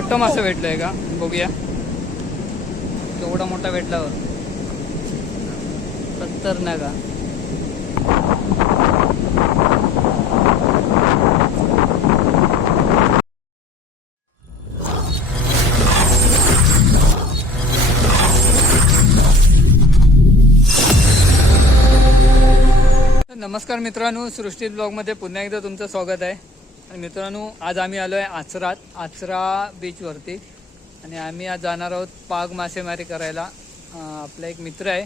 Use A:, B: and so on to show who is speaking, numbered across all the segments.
A: मोठं मासं भेटलंय का? बघूया. केवढा मोठा भेटला सत्तर नाही का नमस्कार मित्रांनो सृष्टी ब्लॉगमध्ये पुन्हा एकदा तुमचं स्वागत आहे. मित्रांनो आज आम्ही आलो आहे आचरात. आचरा बीचवरती आणि आम्ही आज जाणार आहोत पाग मासेमारी करायला. आपला एक मित्र आहे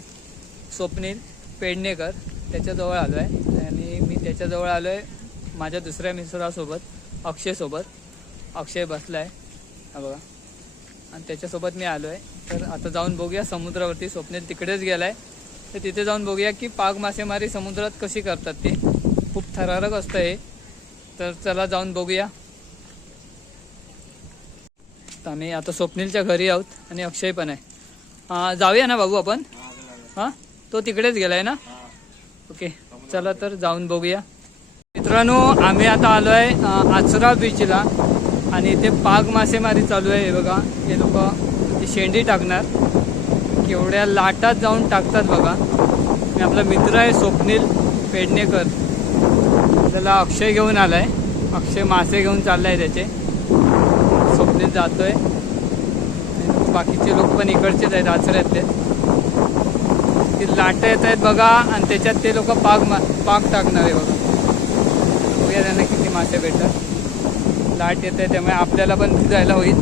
A: स्वप्नील पेडणेकर. त्याच्याजवळ आलो आहे आणि मी त्याच्याजवळ आलो आहे माझ्या दुसऱ्या मित्रासोबत अक्षयसोबत. अक्षय बसला आहे हा बघा. आणि त्याच्यासोबत मी आलो आहे तर आता जाऊन बघूया समुद्रावरती. स्वप्नील तिकडेच गेला आहे तर तिथे जाऊन बघूया की पाग मासेमारी समुद्रात कशी करतात ते. खूप थरारक असतं हे. तर चला जाऊन बघूया. तर आम्ही आता स्वप्नीलच्या घरी आहोत आणि अक्षय पण आहे. जाऊया ना बाबू आपण? हां? तो तिकडेच गेलाय ना? ओके चला तर जाऊन बघूया. मित्रांनो आम्ही आता आलो आहे आचरा बीचला आणि इथे पाग मासेमारी चालू आहे हे बघा. हे लोक ती शेंडी टाकणार. केवढ्या लाटात जाऊन टाकतात बघा. मी आपला मित्र आहे स्वप्नील पेडणेकर. त्याला अक्षय घेऊन आलाय. अक्षय मासे घेऊन चाललाय त्याचे. स्वप्नील जातोय. आहे बाकीचे लोक पण इकडचेच आहेत आचऱ्यातले. ती लाटं येत आहेत बघा आणि त्याच्यात ते लोक पाग मा पाग टाकणार आहे बघा. बघूया त्यांना किती मासे भेटतात. लाट येत आहे त्यामुळे आपल्याला पण भिजायला होईल.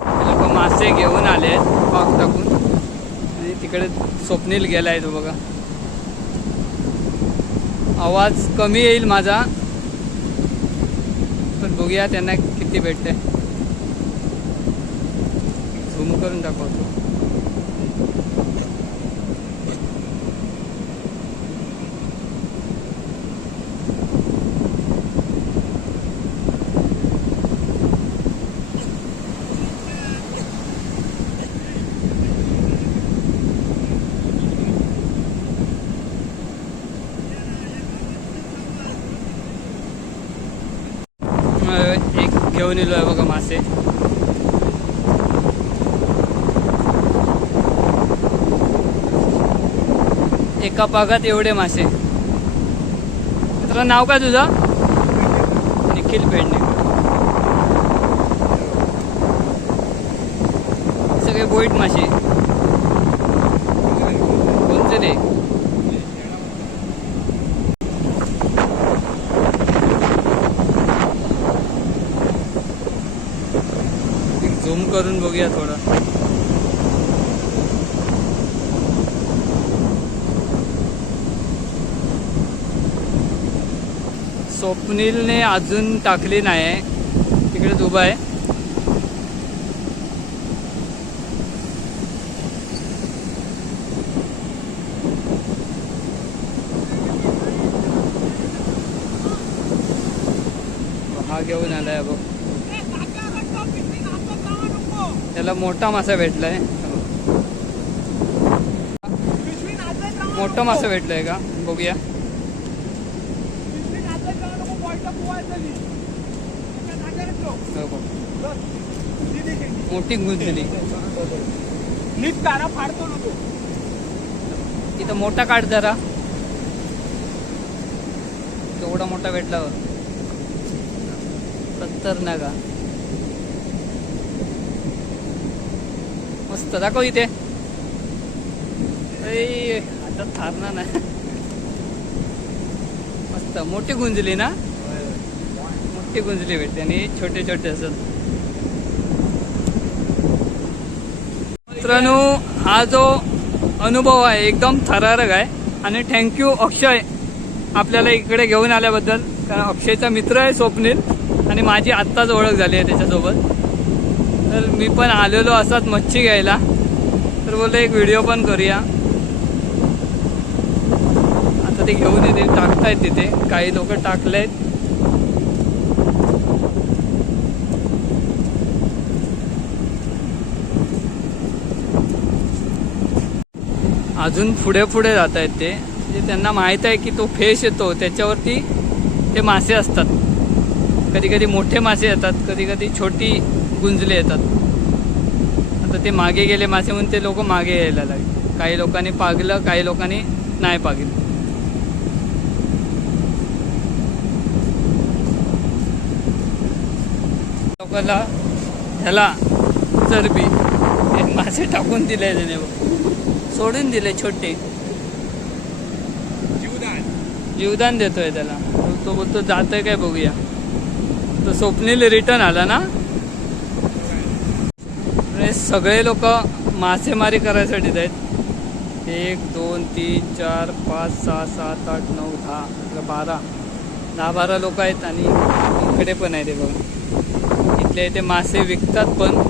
A: लोक मासे घेऊन आले आहेत पाग टाकून. आणि तिकडे स्वप्नील गेला आहे तो बघा. आवाज कमी येईल माझा. पण बघूया त्यांना किती भेटते झूम करून दाखवतो. एक घेऊन येलो आहे बघा मासे. एका पागात एवढे मासे. तुला नाव काय तुझं? निखिल पेडणे. सगळे बोईट मासे. कोणते रे झूम करून बघूया थोडं. स्वप्नीलने अजून टाकली नाही. तिकडेच उभा आहे. हा घेऊन आलाय बघ. त्याला मोठा मासा भेटलाय. मोठा मासा भेटलाय का? बघूया. हो, मोठी गुंजली
B: इथं
A: तिथं मोठा काढ जरा. तेवढा मोठा भेटला हो. सत्तर का मस्त दाखव इथे. आता थारणार ना मस्त मोठी गुंजली ना? मोठी गुंजली भेटते आणि छोटे छोटे असत मित्रांनो हा जो अनुभव आहे एकदम थरारक आहे. आणि थँक्यू अक्षय आपल्याला इकडे घेऊन आल्याबद्दल. कारण अक्षयचा मित्र आहे स्वप्नील. आणि माझी आत्ताच ओळख झाली आहे त्याच्यासोबत. तर मी पण आलेलो असाच मच्छी घ्यायला. तर बोललो एक व्हिडिओ पण करूया. आता ते घेऊन येते टाकतायत तिथे. काही लोक टाकलेत. अजून पुढे पुढे जात आहेत ते. म्हणजे त्यांना माहीत आहे की तो फेस येतो. त्याच्यावरती ते मासे असतात. कधी कधी मोठे मासे येतात कधी कधी छोटी गुंजले येतात. आता ते मागे गेले मासे म्हणून ते लोक मागे यायला लागले. काही लोकांनी पागलं काही लोकांनी नाही पागलं. लोकांना ह्याला चरबी मासे टाकून दिले त्याने. सोडून दिले छोटे.
B: जीवदान
A: जीवदान देतोय त्याला. तो बोलतो जातोय काय बघूया. तो स्वप्नील रिटर्न आला ना आणि सगळे लोक मासेमारी करायसाठी आहेत एक दोन तीन चार पाच सहा सात आठ नऊ दहा बारा. दहा बारा लोक आहेत आणि इकडे पण आहे ते बघ. इथले इथे मासे विकतात पण.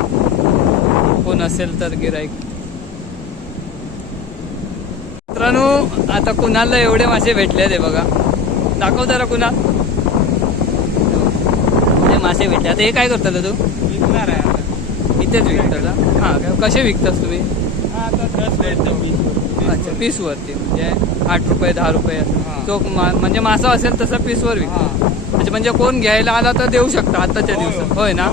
A: कोण असेल तर गिराईक मित्रांनो आता कुणाला एवढे मासे भेटले ते बघा. दाखव जरा कुणाल. ते मासे भेटले. आता हे काय करतात तू? इथेच विकतात हां कसे विकतास तुम्ही?
B: हा.
A: अच्छा पीसवरती म्हणजे आठ रुपये दहा रुपये असं.
B: हां.
A: तो म्हणजे मासा असेल तसा पीसवर विकतो.
B: हा.
A: अच्छा म्हणजे कोण घ्यायला आला तर देऊ शकता आताच्या
B: होय,
A: दिवसात. होय. ना.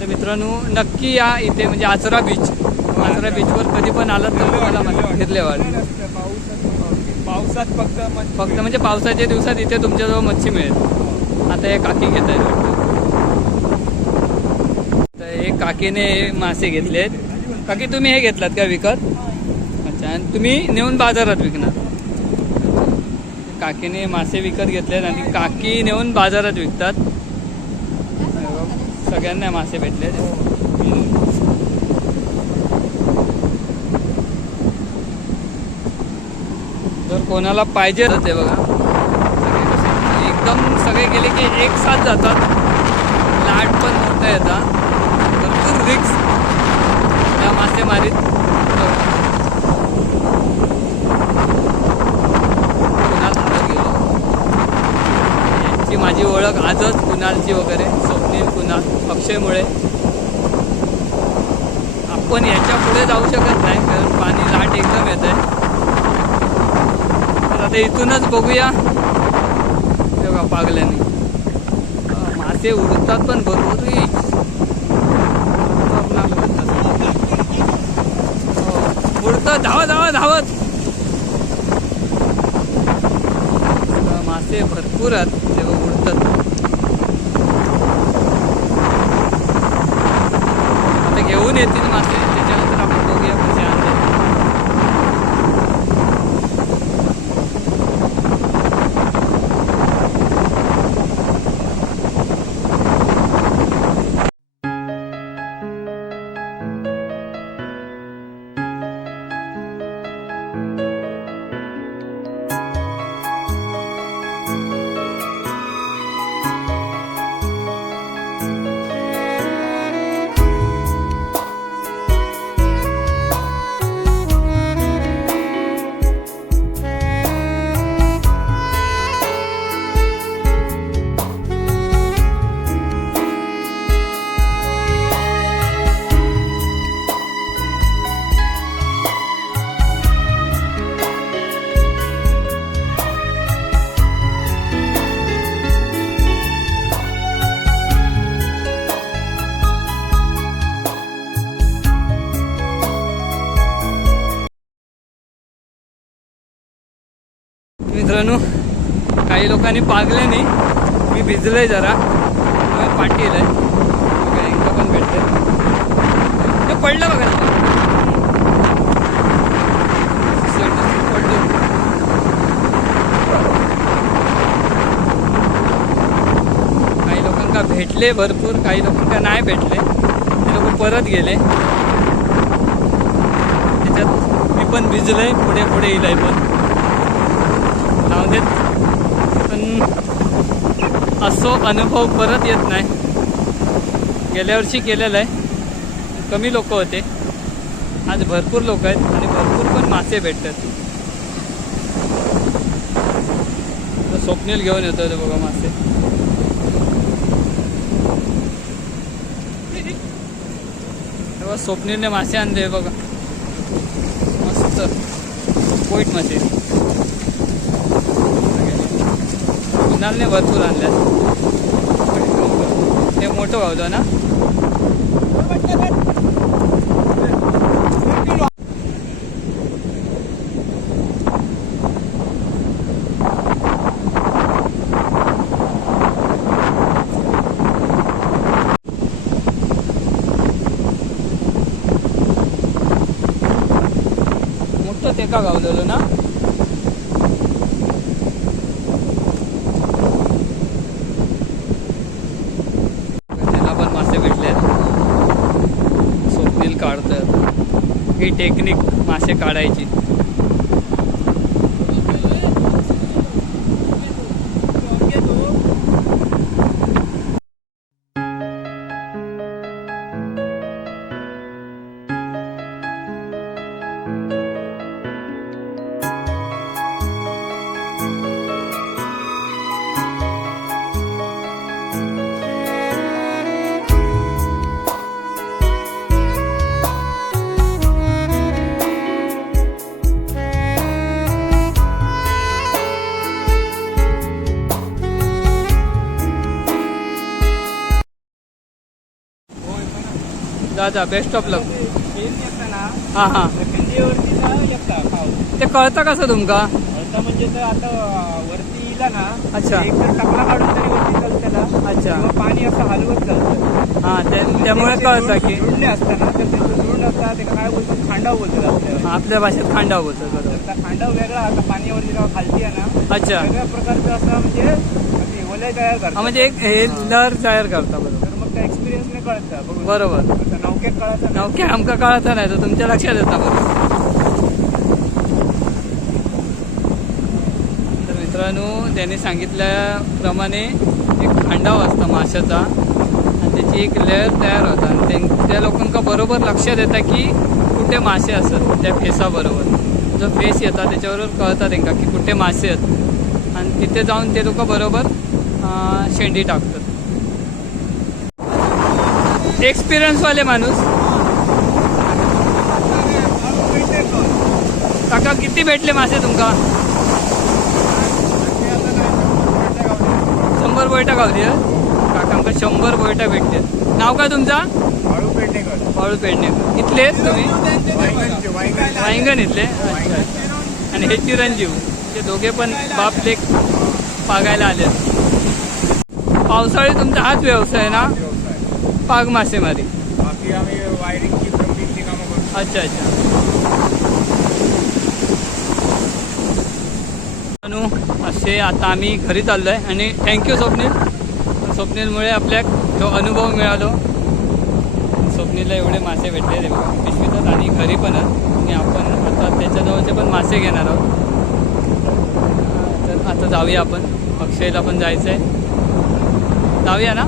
A: तर मित्रांनो नक्की या इथे म्हणजे आचरा बीच आचरा बीचवर कधी पण आलात तर तुम्हाला मासे हिरलेवाड
B: पावसात पावसात फक्त
A: फक्त म्हणजे पावसाच्या दिवसात इथे तुमच्याजवळ मच्छी मिळेल. आता हे काकी घेत आहेत तर हे काकीने मासे घेतलेत काकी तुम्ही हे घेतलात का विकत? अच्छा आणि तुम्ही नेऊन बाजारात विकणार. काकीने मासे विकत घेतलेत आणि काकी नेऊन बाजारात विकतात. सगळ्यांना मासे भेटले जर कोणाला पाहिजे ते बघा. एकदम सगळे गेले की एक साथ जातात. लाट पण मोठं येतात. भरपूर या मासेमारीत कुणाल गेलो यांची माझी ओळख आजच कुणालची वगैरे स्वप्नील कुणाल अक्षयमुळे आपण याच्यापुढे जाऊ शकत नाही कारण पाणी लाट एकदम येत आहे तर आता इथूनच बघूया. तेव्हा पागल्याने. मासे उडतात पण भरपूर. इ. हो, धावत धावत धावत मासे भरपूर आहेत ते उडतात आता घेऊन येतील मासे मित्रांनो काही लोकांनी पागले नाही. मी भिजलोय जरा. त्यामुळे पाठी येलंय बघा, इकडं पण भेटते ते पडलं बघा पडलं. काही लोकांना भेटले भरपूर काही लोकांना नाही भेटले. ते लोक परत गेले. त्याच्यात मी पण भिजलोय पुढे पुढे येईल पण. देत. पण असो अनुभव परत येत नाही. गेल्या वर्षी केलेला आहे. कमी लोक होते. आज भरपूर लोक आहेत आणि भरपूर पण मासे भेटतात. स्वप्नील घेऊन येतो ते बघा मासे. तेव्हा स्वप्नीलने मासे आणले बघा. मस्त. पोईट मासे. कुणालने भरपूर आणल्यात ते मोठं गावलं ना मोठं ते का गावलेलं ना त्याला पण मासे भेटले काढतात. ही टेक्निक मासे काढायची. जा बेस्ट ऑफ लक हा हा ते कळतं कसं तुमका?
B: म्हणजे तर आता वरती इला ना
A: अच्छा.
B: एक तर टकला काढून तरी वरती चालतं ना
A: अच्छा.
B: पाणी असं हलवत चालतं.
A: हा त्यामुळे कळतं की
B: जुळले असताना तर ते जुळून असतात ते काय बोलतात खांडाव बोलतात आपल्याला
A: आपल्या भाषेत खांडा होतं
B: तर
A: बरोबर
B: खांडाव वेगळा आता पाण्यावरती जेव्हा खालती आहे ना
A: अच्छा.
B: वेगळ्या प्रकारचं असं म्हणजे वलय तयार करतात.
A: म्हणजे एक हे लहर तयार करता बरोबर.
B: एक्सपिरियन्सने कळतं
A: बरोबर.
B: कळतं ना
A: नवके आमका कळत नाही तर तुमच्या लक्षात येतं बरोबर तर मित्रांनो त्यांनी सांगितल्याप्रमाणे एक खांडाव असता माशाचा. आणि त्याची एक लेअर तयार होता आणि त्यां- त्या लोकांका बरोबर लक्षात येतं की कुठे मासे असतात त्या फेसाबरोबर. जो फेस येतात त्याच्याबरोबर कळतात त्यांना की कुठे मासे आहेत. आणि तिथे जाऊन ते लोक बरोबर शेंडी टाकतात. एक्सपिरियन्सवाले माणूस. काका किती भेटले मासे तुमका? शंभर बोयटा गावली काका शंभर बोयटा भेटते नाव काय तुमचा?
B: वाळू पेडणेकर.
A: पेडणेकर इथले आहेत तुम्ही? वांगण इथले? आणि हे चिरंजीव. ते दोघे पण बाप लेख पागायला आले पावसाळी तुमचा हाच व्यवसाय ना? पाग मासेमारी.
B: बाकी आम्ही वायरिंगची प्लंबिंगची कामं करतो.
A: अच्छा अच्छा. अनु असे आता आम्ही घरी चाललो आहे आणि थँक्यू स्वप्नील. स्वप्नीलमुळे आपल्या तो अनुभव मिळालो. स्वप्नीलला एवढे मासे भेटले ते पिशवीतच आणि घरी पण आणि आपण आता त्याच्याजवळचे पण मासे घेणार आहोत. तर आता जाऊया आपण. अक्षयला पण जायचं आहे जाऊया ना?